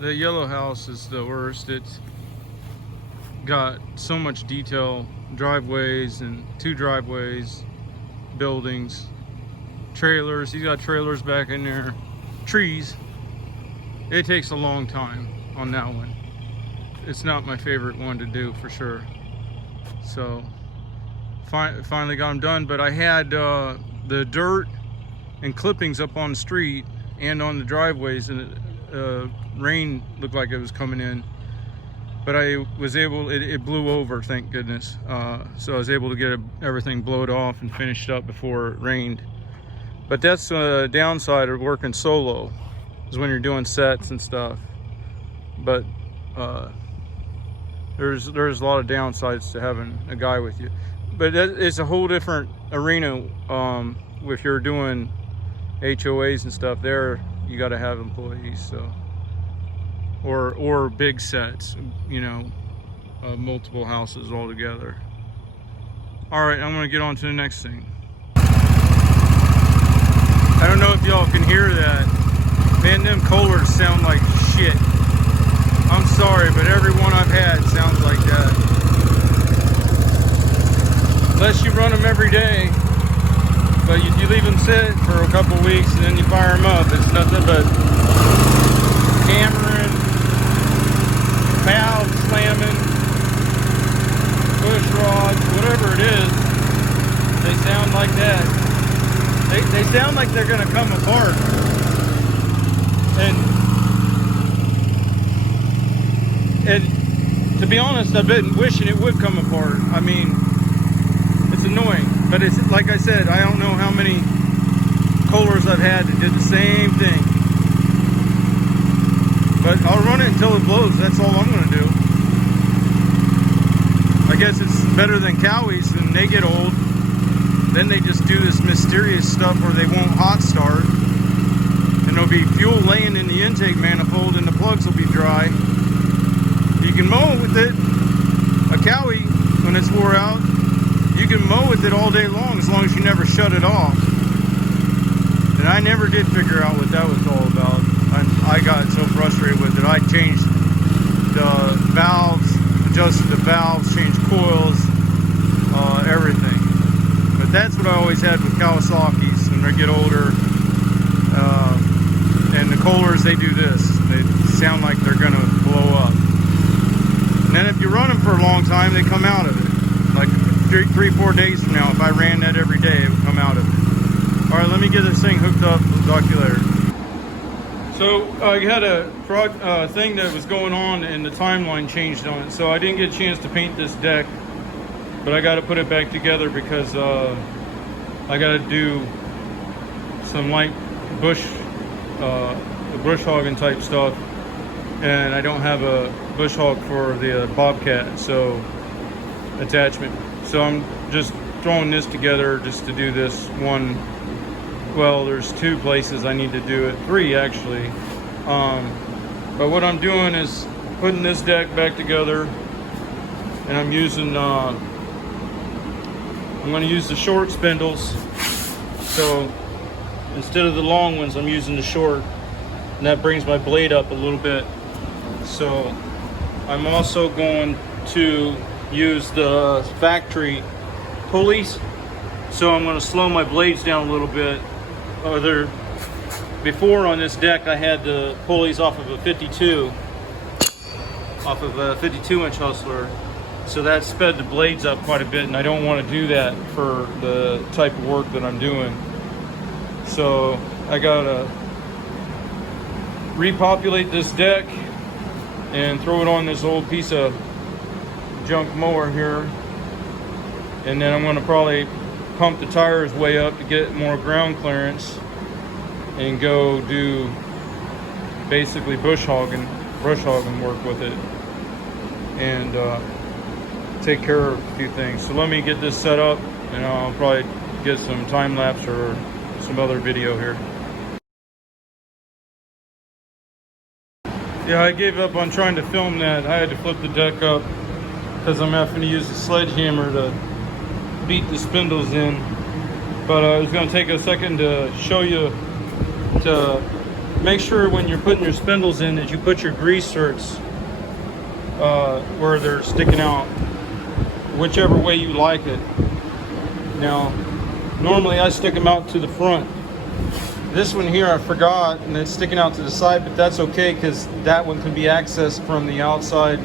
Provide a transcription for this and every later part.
The yellow house is the worst. It's got so much detail, driveways and 2 driveways, buildings, trailers. He's got trailers back in there, trees. It takes a long time on that one. It's not my favorite one to do for sure. So finally got them done, but I had the dirt and clippings up on the street and on the driveways, and rain looked like it was coming in, but I was able, it blew over, thank goodness. So I was able to get everything blowed off and finished up before it rained. But that's the downside of working solo, is when you're doing sets and stuff. But there's a lot of downsides to having a guy with you. But it's a whole different arena. If you're doing HOAs and stuff, there you got to have employees. So or big sets, you know, multiple houses all together. All right, I'm gonna get on to the next thing. I don't know if y'all can hear that. Man, them Kohlers sound like shit. I'm sorry, but every one I've had sounds like that. Unless you run them every day, but you leave them sit for a couple weeks and then you fire them up. It's nothing but hammering, valve slamming, push rods, whatever it is. They sound like that. They sound like they're gonna come apart. And to be honest, I've been wishing it would come apart. I mean, it's annoying, but it's like I said, I don't know how many Kohlers I've had that did the same thing. But I'll run it until it blows. That's all I'm gonna do. I guess it's better than Cowies. When they get old, then they just do this mysterious stuff where they won't hot start, and there'll be fuel laying in the intake manifold and the plugs will be dry. You can mow with it. A Cowie, when it's wore out, you can mow with it all day long as you never shut it off. And I never did figure out what that was all about. I got so frustrated with it. I changed the valves, adjusted the valves, changed coils, everything. But that's what I always had with Kawasaki's when they get older. And the Kohlers, they do this. They sound like they're gonna blow up. And then if you run them for a long time, they come out of it. Like 3-4 days from now, if I ran that every day, it would come out of it. All right, let me get this thing hooked up. We'll talk to you later. So I had a thing that was going on and the timeline changed on it. So I didn't get a chance to paint this deck, but I got to put it back together because I got to do some light bush hogging type stuff, and I don't have a bush hog for the Bobcat attachment. So I'm just throwing this together just to do this one. Well, there's 2 places I need to do it, 3 actually. But what I'm doing is putting this deck back together, and I'm using I'm going to use the short spindles. So instead of the long ones, I'm using the short, and that brings my blade up a little bit. So I'm also going to use the factory pulleys. So I'm going to slow my blades down a little bit. Before on this deck, I had the pulleys off of a 52-inch Hustler. So that sped the blades up quite a bit, and I don't want to do that for the type of work that I'm doing. So I gotta repopulate this deck and throw it on this old piece of junk mower here. And then I'm gonna probably pump the tires way up to get more ground clearance and go do basically brush hogging work with it, and take care of a few things. So let me get this set up, and I'll probably get some time lapse or some other video here. Yeah, I gave up on trying to film that. I had to flip the deck up because I'm having to use a sledgehammer to beat the spindles in. But I was going to take a second to show you to make sure when you're putting your spindles in that you put your grease zerks where they're sticking out, whichever way you like it. Now, normally I stick them out to the front. This one here I forgot, and it's sticking out to the side, but that's okay because that one can be accessed from the outside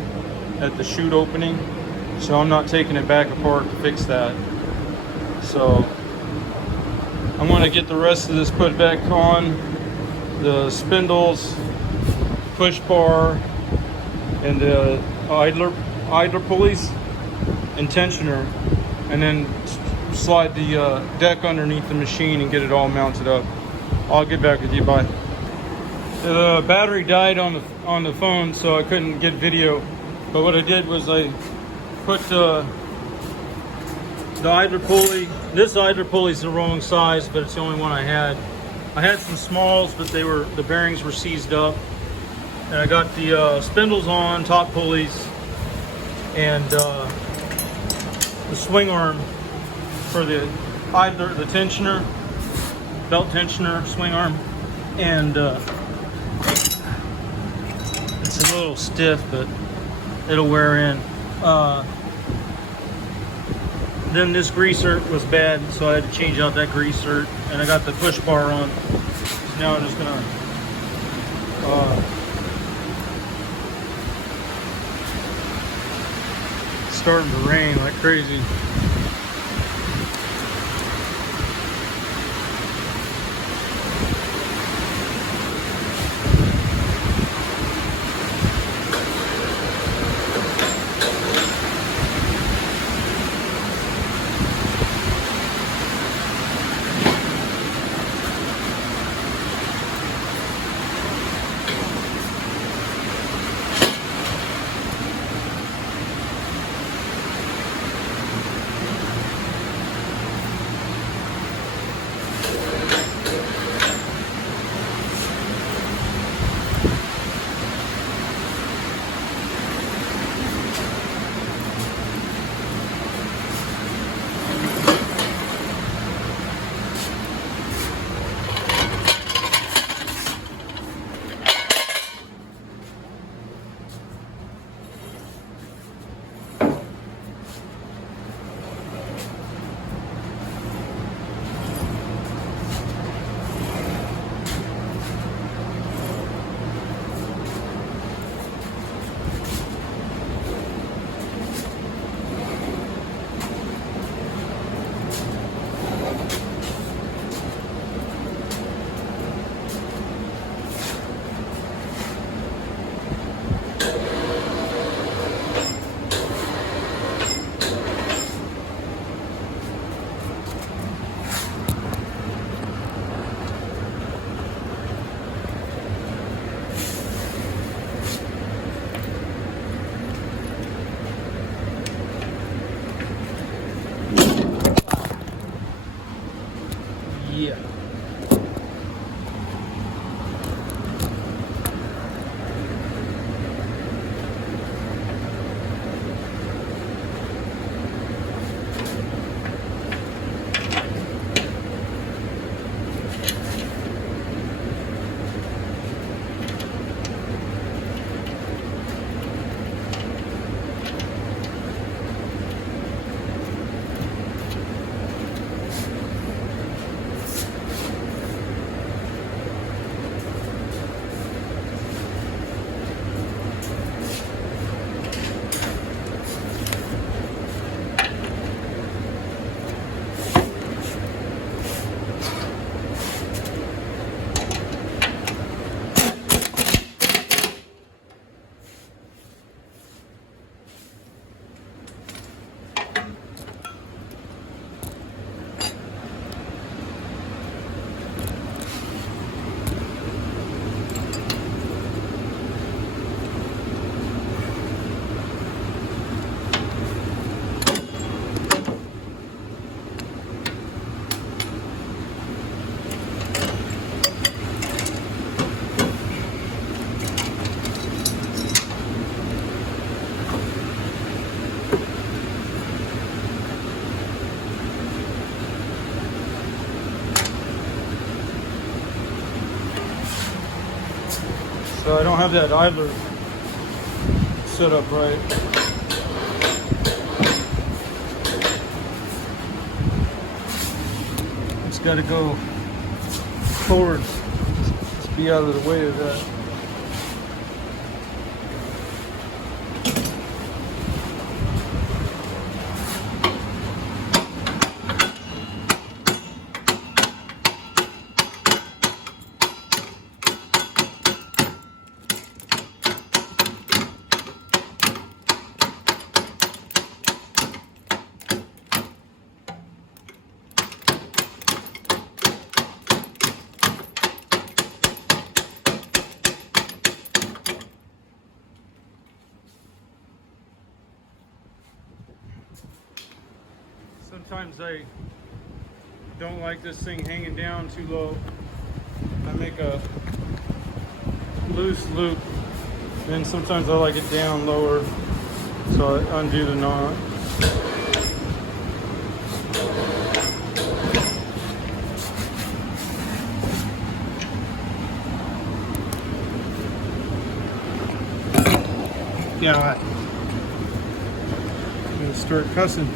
at the chute opening. So I'm not taking it back apart to fix that. So I'm going to get the rest of this put back on. The spindles, push bar, and the idler pulleys and tensioner, and then slide the deck underneath the machine and get it all mounted up. I'll get back with you. Bye. The battery died on the phone, so I couldn't get video. But what I did was I put the idler pulley. This idler pulley is the wrong size, but it's the only one I had. I had some smalls, but the bearings were seized up. And I got the spindles on, top pulleys, and the swing arm for the idler, the tensioner, belt tensioner, swing arm, and it's a little stiff, but it'll wear in. Then this greaser was bad, so I had to change out that greaser, and I got the push bar on. So now I'm just gonna starting to rain like crazy. I don't have that idler set up right. Just got to go forward. Just be out of the way of that. Sometimes I don't like this thing hanging down too low. I make a loose loop, and sometimes I like it down lower, so I undo the knot. Yeah, I'm gonna start cussing.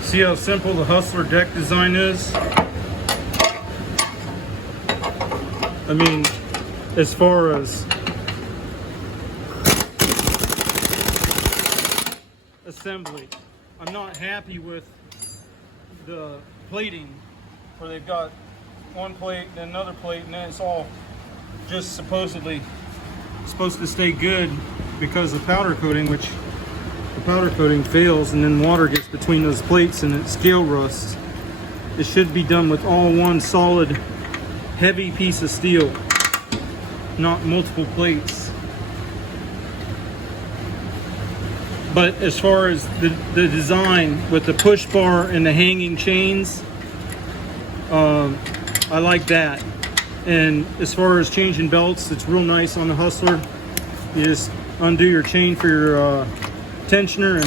See how simple the Hustler deck design is? I mean, as far as assembly, I'm not happy with the plating where they've got one plate, then another plate, and then it's all just supposedly supposed to stay good because of powder coating, which the powder coating fails and then water gets between those plates and it scale rusts. It should be done with all one solid heavy piece of steel, not multiple plates. But as far as the design with the push bar and the hanging chains, I like that. And as far as changing belts, it's real nice on the Hustler. You just undo your chain for your tensioner and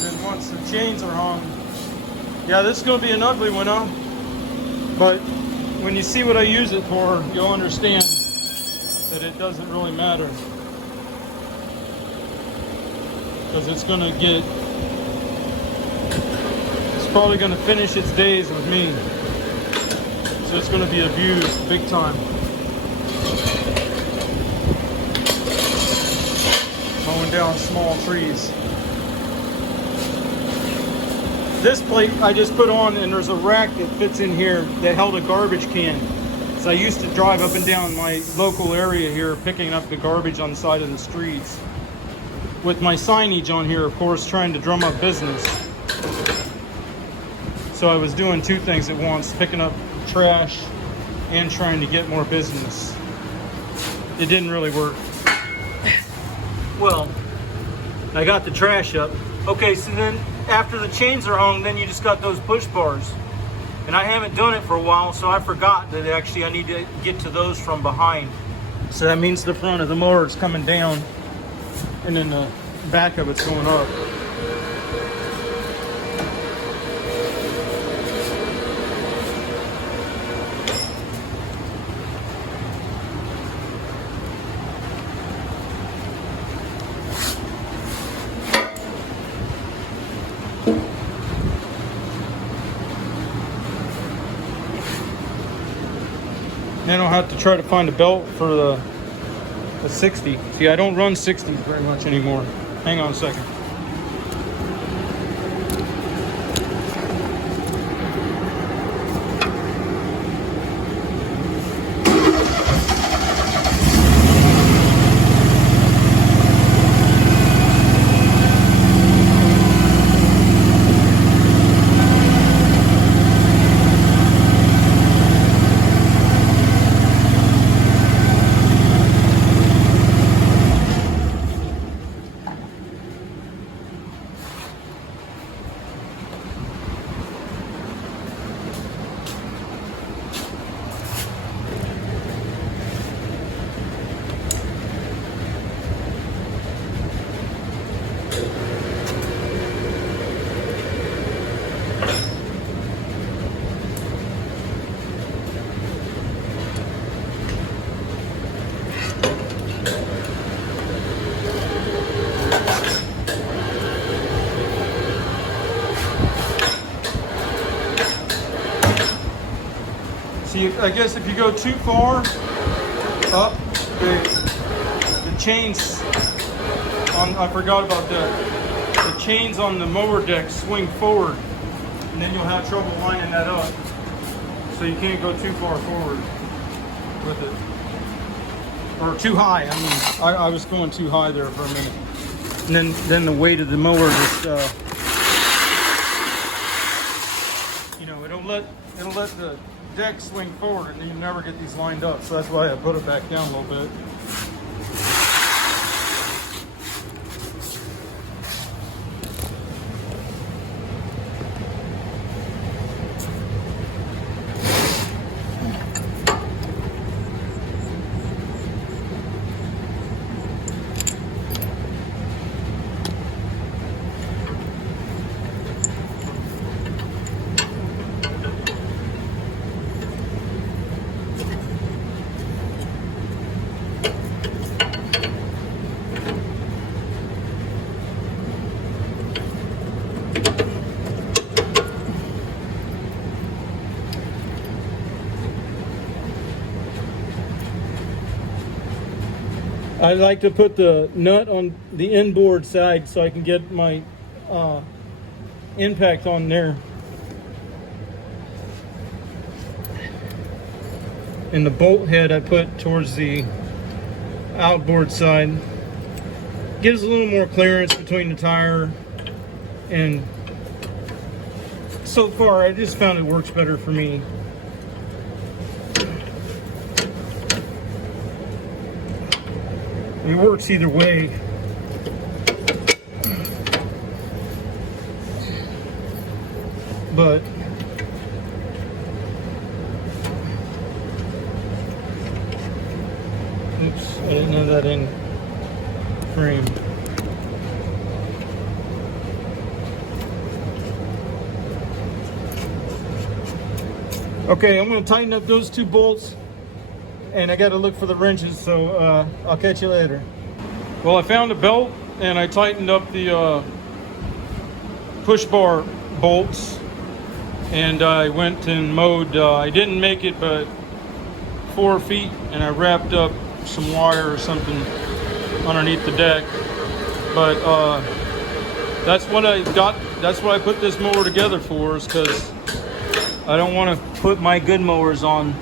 then once the chains are on, yeah, this is going to be an ugly one, huh? But when you see what I use it for, you'll understand that it doesn't really matter. Because it's going to get, it's probably going to finish its days with me. So it's going to be abused big time. Mowing down small trees. This plate I just put on, and there's a rack that fits in here that held a garbage can. So I used to drive up and down my local area here picking up the garbage on the side of the streets. With my signage on here, of course, trying to drum up business. So I was doing two things at once, picking up trash and trying to get more business. It didn't really work. Well, I got the trash up. Okay, so then after the chains are hung, then you just got those push bars. And I haven't done it for a while, so I forgot that actually I need to get to those from behind. So that means the front of the mower is coming down, and then the back of it's going up. Then I'll have to try to find a belt for the 60. See, I don't run 60s very much anymore. Hang on a second. See, I guess if you go too far up, the chains on, I forgot about that. The chains on the mower deck swing forward, and then you'll have trouble lining that up. So you can't go too far forward with it. Or too high. I mean, I was going too high there for a minute. And then the weight of the mower just, you know, it'll let the deck swing forward, and you never get these lined up. So that's why I put it back down a little bit. I like to put the nut on the inboard side so I can get my impact on there. And the bolt head I put towards the outboard side. Gives a little more clearance between the tire, and so far I just found it works better for me. It works either way. But oops, I didn't know that in frame. Okay, I'm going to tighten up those two bolts, and I got to look for the wrenches, so I'll catch you later. Well, I found a belt, and I tightened up the push bar bolts, and I went and mowed, I didn't make it but 4 feet, and I wrapped up some wire or something underneath the deck. But that's what I got, that's what I put this mower together for, is because I don't want to put my good mowers on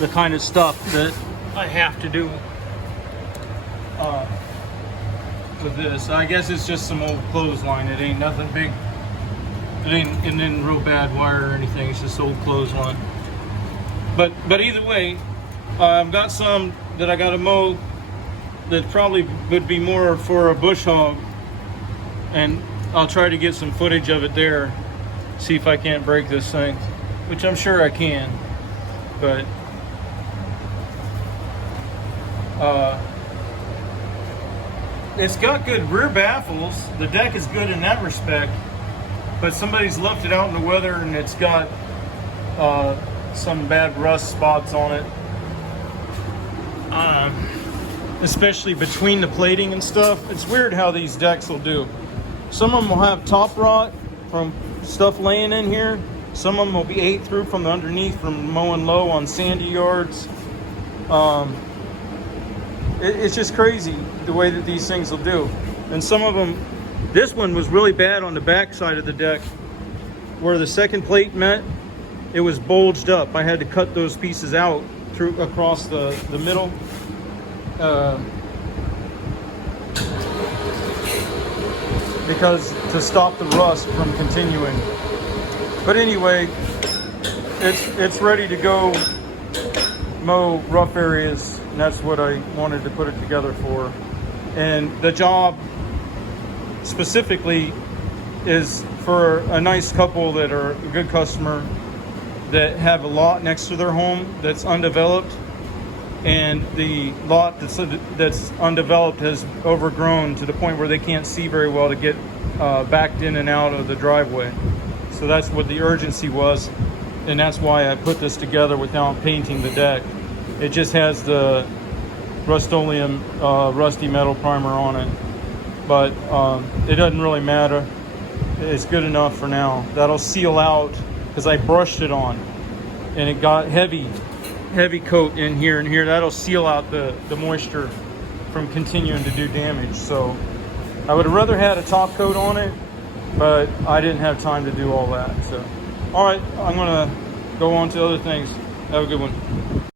the kind of stuff that I have to do with this. I guess it's just some old clothesline. It ain't nothing big. It ain't real bad wire or anything. It's just old clothesline. But either way, I've got some that I got to mow that probably would be more for a bush hog, and I'll try to get some footage of it there, see if I can't break this thing, which I'm sure I can, but it's got good rear baffles. The deck is good in that respect, but somebody's left it out in the weather and it's got some bad rust spots on it, especially between the plating and stuff. It's weird how these decks will do. Some of them will have top rot from stuff laying in here. Some of them will be ate through from the underneath from mowing low on sandy yards. It's just crazy the way that these things will do. And some of them, this one was really bad on the back side of the deck where the second plate met. It was bulged up. I had to cut those pieces out through across the middle. Because to stop the rust from continuing. But anyway, it's ready to go mow rough areas, and that's what I wanted to put it together for. And the job specifically is for a nice couple that are a good customer that have a lot next to their home that's undeveloped, and the lot that's undeveloped has overgrown to the point where they can't see very well to get backed in and out of the driveway. So that's what the urgency was, and that's why I put this together without painting the deck. It just has the Rust-Oleum rusty metal primer on it, but it doesn't really matter. It's good enough for now. That'll seal out because I brushed it on and it got heavy coat in here and here. That'll seal out the moisture from continuing to do damage. So I would have rather had a top coat on it, but I didn't have time to do all that. So all right, I'm gonna go on to other things. Have a good one.